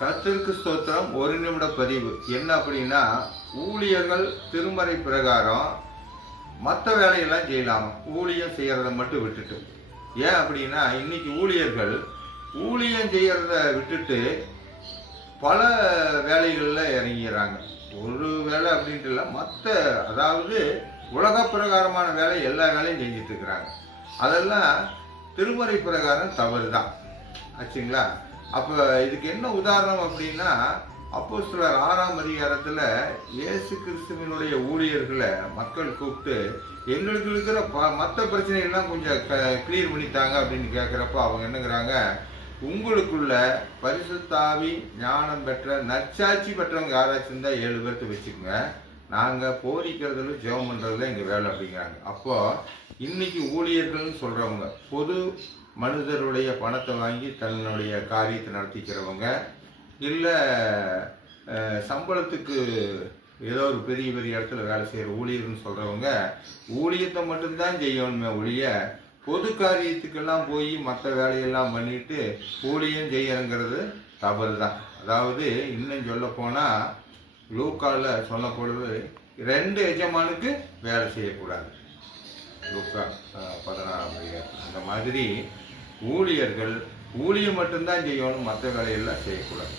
கர்த்தருக்கு ஸ்தோத்திரம். ஒரு நிமிட பதிவு என்ன அப்படின்னா, ஊழியர்கள் திருமறை பிரகாரம் மற்ற வேலையெல்லாம் செய்யலாம், ஊழியம் செய்யறத மட்டும் விட்டுட்டு. ஏன் அப்படின்னா, இன்னைக்கு ஊழியர்கள் ஊழியம் செய்யறத விட்டுட்டு பல வேலைகளில் இறங்கிறாங்க. ஒரு வேலை அப்படின்ட்டு இல்லை, மற்ற அதாவது உலக பிரகாரமான வேலை எல்லா வேலையும் செஞ்சுட்டு இருக்கிறாங்க. அதெல்லாம் திருமறை பிரகாரம் தவறு தான் ஆச்சுங்களா. அப்போ இதுக்கு என்ன உதாரணம் அப்படின்னா, அப்போஸ்தலர் 6ஆம் அதிகாரத்தில் இயேசு கிறிஸ்துவினுடைய ஊழியர்களை மக்கள் கூப்பிட்டு எங்களுக்கு இருக்கிற மற்ற பிரச்சனைகள்லாம் கொஞ்சம் கிளியர் பண்ணித்தாங்க அப்படின்னு கேட்குறப்ப அவங்க என்னங்கிறாங்க, உங்களுக்குள்ள பரிசுத்தாவி ஞானம் பெற்ற நற்சாட்சி பெற்றவங்க யாராச்சும் இருந்தால் 7 பேர்த்து வச்சுக்கோங்க, நாங்கள் போதிக்கிறதுல ஜெபம் பண்ணுறதுல எங்கள் வேலை அப்படிங்கிறாங்க. அப்போது இன்னைக்கு ஊழியர்கள்னு சொல்கிறவங்க பொது மனிதருடைய பணத்தை வாங்கி தன்னுடைய காரியத்தை நடத்திக்கிறவங்க, இல்லை சம்பளத்துக்கு ஏதோ ஒரு பெரிய பெரிய இடத்துல வேலை செய்கிற ஊழியர்னு சொல்கிறவங்க ஊழியத்தை மட்டும்தான் செய்யணுமே ஒழிய பொது காரியத்துக்கெல்லாம் போய் மற்ற வேலையெல்லாம் பண்ணிட்டு ஊழியம் செய்யணுங்கிறது தவறு தான். அதாவது இன்னும் சொல்ல போனால் லூக்காவில் சொல்லப்படுது, 2 எஜமானுக்கு வேலை செய்யக்கூடாது. லூக்கா 16ஆம் அதிகாரம். அந்த மாதிரி ஊழியர்கள் ஊழியம் மட்டும்தான் செய்யணும், மற்ற வேலையெல்லாம் செய்யக்கூடாது.